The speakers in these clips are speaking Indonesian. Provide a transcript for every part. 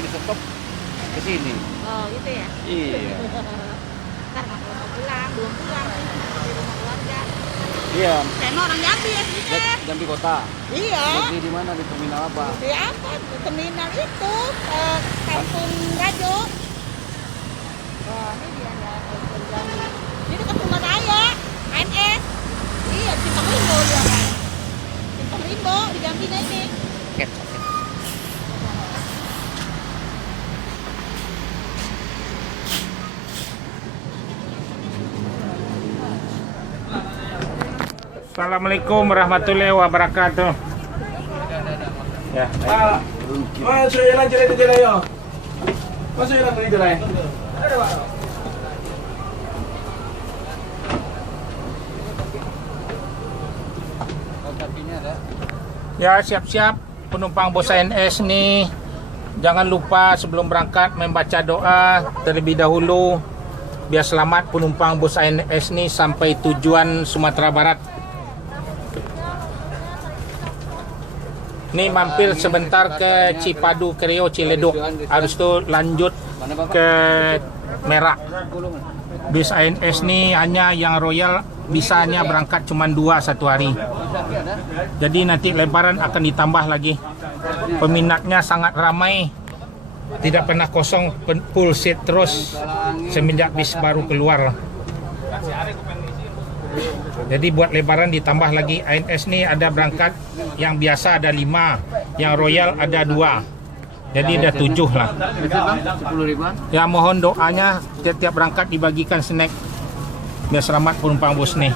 nggak di stop ke sini. Oh gitu ya? Iya. Ntar nggak mau pulang, belum pulang sih, masih di rumah keluarga. Iya. Saya mah orang Jambi ya sih. Jambi kota. Iya. Di mana, di terminal apa? Di apa? Di terminal itu, Kampung Rajo. Wah, ini dia ya, Kampung Jambi. Ini dekat rumah saya, ANS. Iya, Simpang Limbo dia kan. Simpang Limbo di Jambi ini. Ket. Assalamualaikum warahmatullahi wabarakatuh. Ya. Masuk jalan jalan yo. Masuk jalan jalan. Ya, siap-siap penumpang bos ANS nih. Jangan lupa sebelum berangkat membaca doa terlebih dahulu biar selamat penumpang bos ANS nih sampai tujuan Sumatera Barat. Nih mampir sebentar ke Cipadu Kreo Ciledug, habis itu lanjut ke Merak. Bis ANS nih hanya yang Royal bisanya berangkat cuma 2 satu hari. Jadi nanti lebaran akan ditambah lagi. Peminatnya sangat ramai, tidak pernah kosong, full seat terus semenjak bis baru keluar. Jadi buat lebaran ditambah lagi. ANS nih ada berangkat yang biasa ada 5, yang Royal ada 2. Jadi ada 7 lah. 10.000-an. Ya mohon doanya tiap-tiap berangkat dibagikan snack biar selamat penumpang bus nih.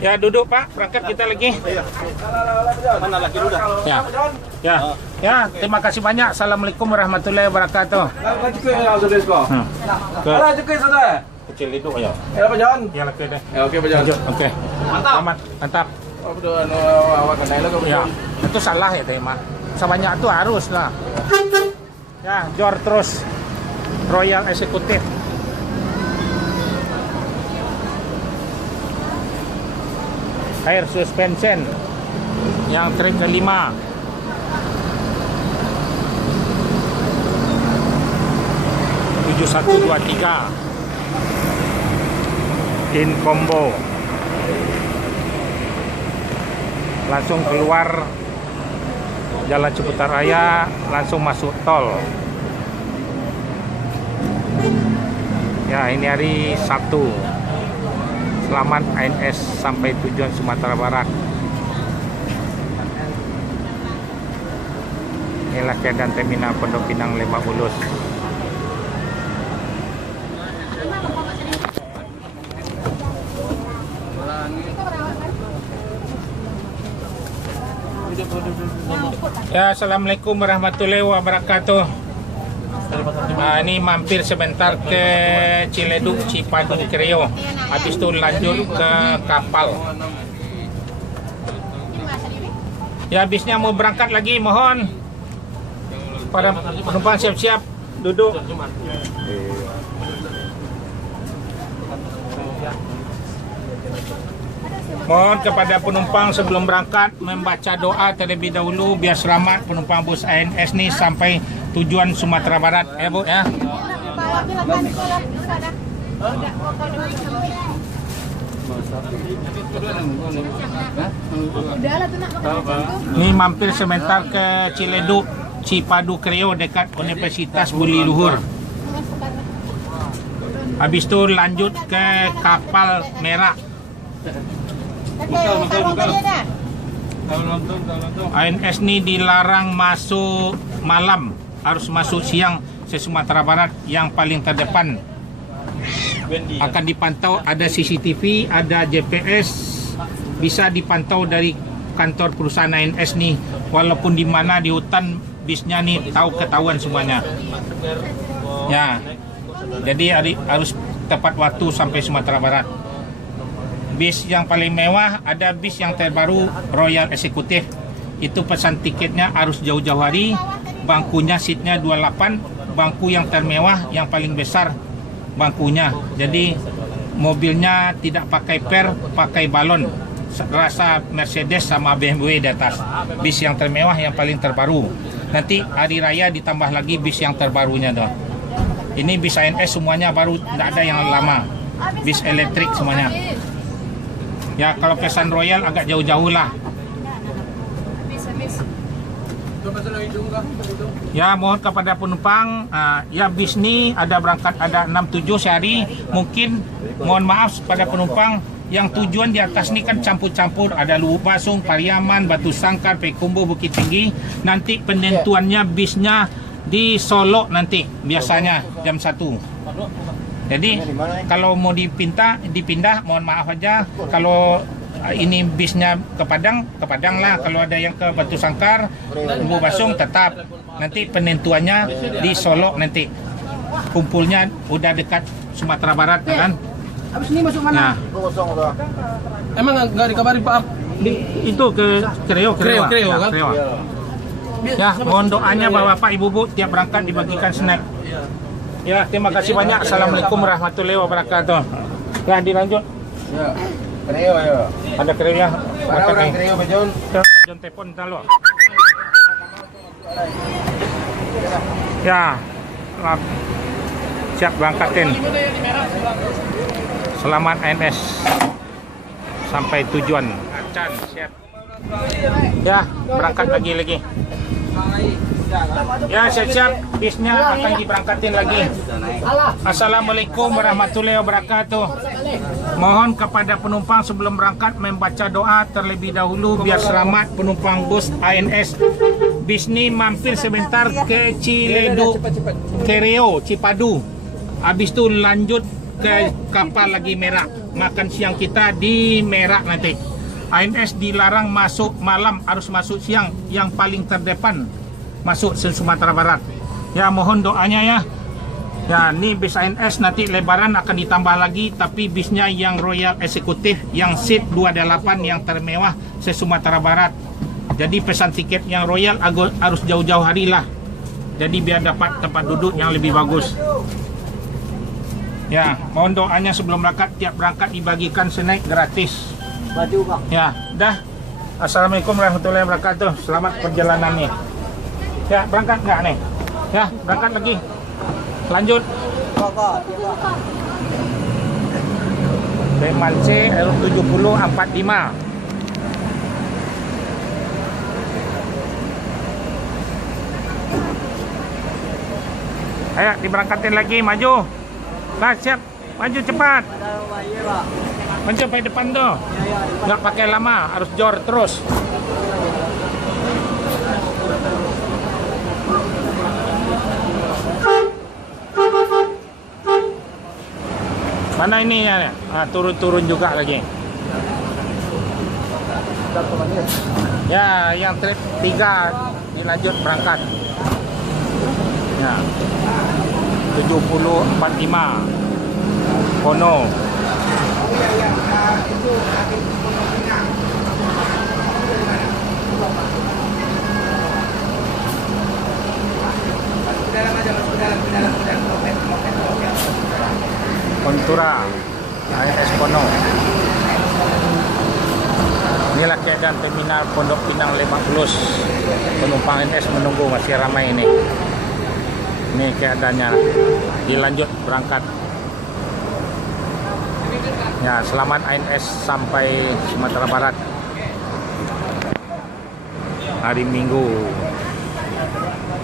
Ya duduk Pak, berangkat kita lagi. Mana lagi udah? Ya, terima kasih banyak. Assalamualaikum warahmatullahi wabarakatuh. Lagi ke ya sudah sko. Lagi ke sudah. Kecil itu ya. Ya Pak Jon. Ya lagi deh. Ya oke Pak Jon. Oke. Mantap. Oh udah awak kenal lagi. Ya, itu salah ya tema. Sebanyak itu harus lah. Ya, jor terus. Royal Executive. Air suspension yang trip ke-5. Tujuh 7123 in combo. Langsung keluar Jalan Ciputat Raya, langsung masuk tol. Ya, ini hari Sabtu. Selamat ANS sampai tujuan Sumatera Barat. Inilah keadaan terminal Pondok Pinang Lebak Bulus. Ya, assalamualaikum warahmatullahi wabarakatuh. Ini mampir sebentar ke Ciledug Cipadu Kreo. Habis itu lanjut ke kapal. Ya, habisnya mau berangkat lagi, mohon para penumpang siap-siap duduk. Mohon kepada penumpang sebelum berangkat membaca doa terlebih dahulu biar selamat penumpang bus ANS nih sampai tujuan Sumatera Barat. Ya Bu ya. Ini mampir sebentar ke Ciledug Cipadu Kreo dekat Universitas Budi Luhur. Habis itu lanjut ke kapal Merak. ANS ini dilarang masuk malam, harus masuk siang se Sumatera Barat yang paling terdepan. Akan dipantau, ada CCTV, ada GPS, bisa dipantau dari kantor perusahaan ANS nih. Walaupun di mana di hutan bisnya nih ketahuan semuanya. Ya, jadi harus tepat waktu sampai Sumatera Barat. Bis yang paling mewah, ada bis yang terbaru Royal Executive. Itu pesan tiketnya harus jauh-jauh hari. Bangkunya seatnya 28. Bangku yang termewah, yang paling besar bangkunya. Jadi mobilnya tidak pakai per, pakai balon. Rasa Mercedes sama BMW di atas. Bis yang termewah yang paling terbaru. Nanti hari raya ditambah lagi bis yang terbarunya doh. Ini bis ANS semuanya baru, tidak ada yang lama. Bis elektrik semuanya. Ya kalau pesan Royal agak jauh-jauh lah. Ya mohon kepada penumpang, ya bis ini ada berangkat ada 6-7 sehari. Mungkin mohon maaf pada penumpang yang tujuan di atas ini kan campur-campur, ada Lubuk Basung, Pariaman, Batu Sangkar, Payakumbuh, Bukit Tinggi. Nanti penentuannya bisnya di Solo nanti biasanya jam 1. Jadi kalau mau dipindah mohon maaf aja. Kalau ini bisnya ke Padang lah. Kalau ada yang ke Batu Sangkar, Lubuk Basung tetap. Nanti penentuannya di Solo nanti. Kumpulnya udah dekat Sumatera Barat kan. Abis ini masuk mana? Nah, Emang nggak dikabarin Pak? itu ke Kreo Kreo, ya, kan? Kreo. Ya, mohon doanya Bapak Ibu Bu tiap berangkat dibagikan snack. Ya, terima kasih banyak. Assalamualaikum warahmatullahi wabarakatuh. Ya, dilanjut. Ya. Kreo ya. Ada Kreo ya. Orang Kreo Pak Jon. Jon telepon talo. Ya. Siap berangkatin. Selamat ANS sampai tujuan. Acan, siap. Ya, berangkat lagi. Ya, siap-siap. Bisnya akan diberangkatin lagi. Assalamualaikum warahmatullahi wabarakatuh. Mohon kepada penumpang sebelum berangkat membaca doa terlebih dahulu biar selamat penumpang bus ANS. Bis ini mampir sebentar ke Ciledug, Kreo, Cipadu. Habis itu lanjut ke kapal lagi Merak. Makan siang kita di Merak nanti. ANS dilarang masuk malam, harus masuk siang. Yang paling terdepan masuk Sumatera Barat. Ya mohon doanya ya. Ya ini bis ANS nanti lebaran akan ditambah lagi, tapi bisnya yang Royal Eksekutif yang seat 28 yang termewah se-Sumatera Barat. Jadi pesan tiket yang Royal harus jauh-jauh hari lah. Jadi biar dapat tempat duduk yang lebih bagus. Ya, mohon doanya sebelum berangkat, tiap berangkat dibagikan snack gratis. Baju Pak. Ya, dah. Assalamualaikum warahmatullahi wabarakatuh. Selamat perjalanan nih. Ya, berangkat nggak nih? Ya, berangkat lagi. Lanjut. Peman C L7045. Ayo, diberangkatin lagi, maju. Nah, siap. Maju cepat. Maju sampai depan tuh. Nggak pakai lama, harus jor terus. Mana ini ya? Nah, turun-turun juga lagi. Ya, yang trip 3 dilanjut berangkat. Ya. 7045 Kono. Kontura ANS Kono. Inilah keadaan terminal Pondok Pinang Lebak Bulus. Penumpang ANS menunggu, masih ramai ini. Ini keadaannya. Dilanjut berangkat. Ya, selamat ANS sampai Sumatera Barat. Hari Minggu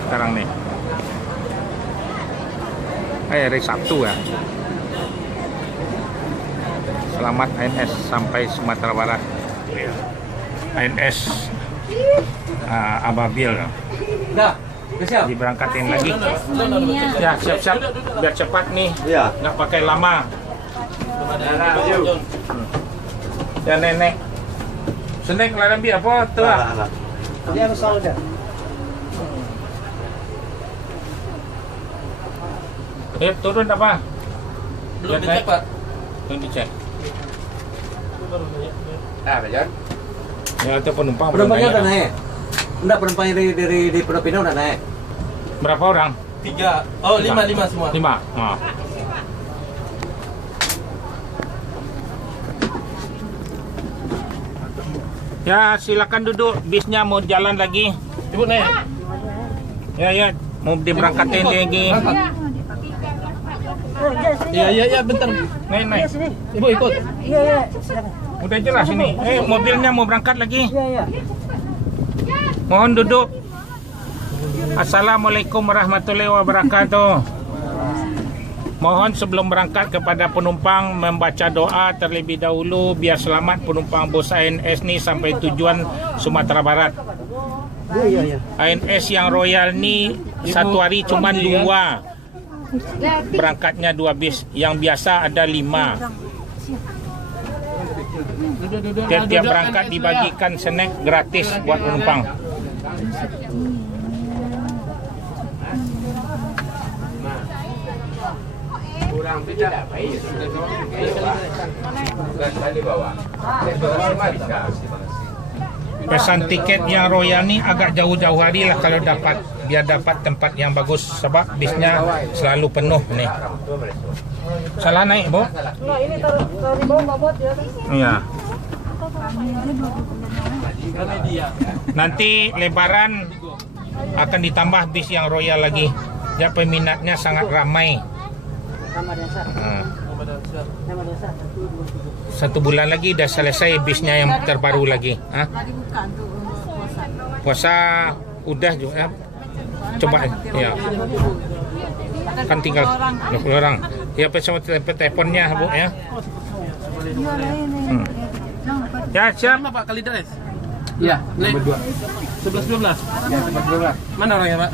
sekarang nih. Hari Sabtu ya. Selamat ANS sampai Sumatera Barat. ANS Ababil. Dah. Siap. Diberangkatin lagi. Ya, siap-siap biar cepat nih. Iya. Nggak pakai lama. Ya nenek. Senek laran bi apa tuh? Dia besar dah. Turun apa? Belum dicek Pak. Belum dicek. Ah, Pak Jon. Ya itu penumpang. Penumpangnya udah naik. Enggak, penumpang dari Pondok Pinang udah naik. Berapa orang? 3. Oh, 5 semua. 5. Oh. Ya, silakan duduk. Bisnya mau jalan lagi. Ibu naik. Ya, mau diberangkatin lagi. Iya, bentar. Naik. Ibu ikut. Udah jelas ini. Mobilnya mau berangkat lagi. Mohon duduk. Assalamualaikum warahmatullahi wabarakatuh. Mohon sebelum berangkat kepada penumpang membaca doa terlebih dahulu biar selamat penumpang bos ANS ni sampai tujuan Sumatera Barat. ANS yang Royal ni satu hari cuma 2. Berangkatnya 2 bis. Yang biasa ada 5. Tiap berangkat dibagikan snack gratis buat penumpang. Kurang tidak baik. Pesan tiket yang Royal ni agak jauh-jauh hari lah kalau dapat, biar dapat tempat yang bagus sebab bisnya selalu penuh nih. Salah naik, Bu? Ini taruh di bawah Mbak Bot ya. Iya. Nanti Lebaran akan ditambah bis yang Royal lagi. Ya, peminatnya sangat ramai. Satu bulan lagi dah selesai bisnya yang terbaru lagi. Puasa udah juga. Coba ya. Kan tinggal 20 orang. Ya, pesan teleponnya, Bu ya. Ya, siap. Mana Pak Kalidares? Iya, nomor 2. 11-12. Ya, 11-12. Mana orangnya, Pak?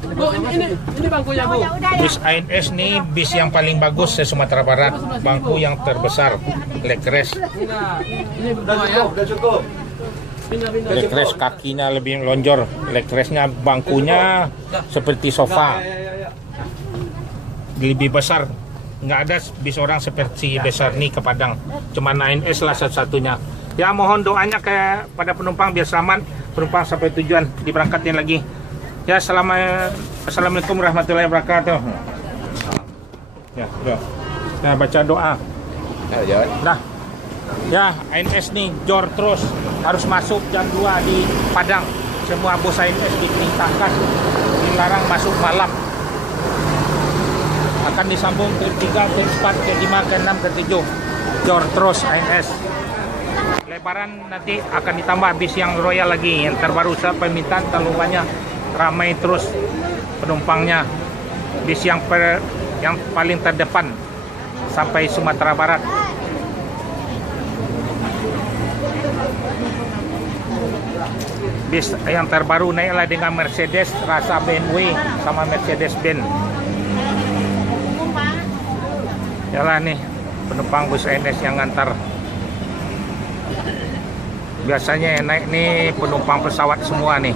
Bu, ini bangkunya, Bu. Bis ANS nih bis yang paling bagus se Sumatera Barat. Bangku yang terbesar, legress. Enggak. Ini berdua ya. Udah cukup. Legress kakinya lebih lonjor. Legressnya bangkunya seperti sofa. Lebih besar. Nggak ada bis orang seperti besar nih ke Padang. Cuma ANS lah satu-satunya. Ya, mohon doanya pada penumpang biar selamat penumpang sampai tujuan, diberangkatin lagi. Ya, assalamualaikum warahmatullahi wabarakatuh. Ya, udah. Nah, baca doa. Nah, ya, ANS nih jor terus harus masuk jam 2 di Padang. Semua bos ANS diperintahkan dilarang masuk malam. Akan disambung ke 3, ke 4, ke 5, ke 6, ke 7. Jor terus ANS. Lebaran nanti akan ditambah bis yang Royal lagi, yang terbaru. Permintaan terlalu banyak, ramai terus penumpangnya. Bis yang paling terdepan sampai Sumatera Barat. Bis yang terbaru naiklah dengan Mercedes rasa BMW sama Mercedes-Benz. Yalah nih penumpang bus ANS yang ngantar. Biasanya yang naik nih penumpang pesawat semua nih.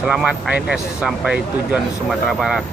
Selamat ANS sampai tujuan Sumatera Barat.